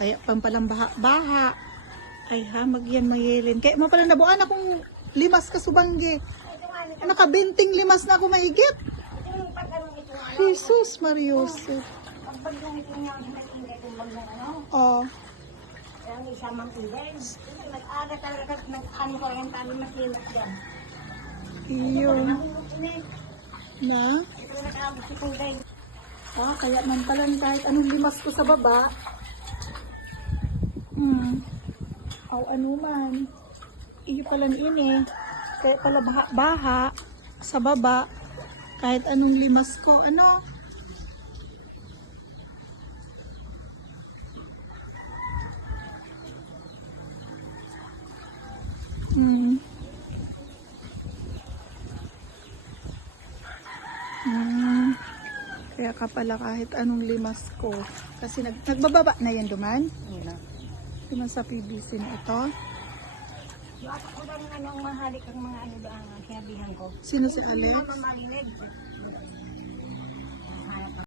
Kaya pampalang baha. Ay ha, magyan mayelin. Kaya mo pala nabuan akong limas ka subangge. Nakabinting limas na ako mahigit. Jesus Mariosep. Oh. Ang isa mang ilan. Nag-aga talaga, nag-ano ko yung talo na kilat dyan. Iyo. Na? Ito na nakabot si Kulay. Ah, kaya man pala kahit anong limas ko sa baba. Aw ano man. Iyo pala ini. Kaya pala baha sa baba. Kahit anong limas ko. Ano? Kaya ka pala kahit anong limas ko. Kasi nagbababa na yan duman. Duman sa PVC na ito. Baka ko lang anong mahalik ang mga ano ba ang sinabihan ko. Sino si Alex? Mamalinig.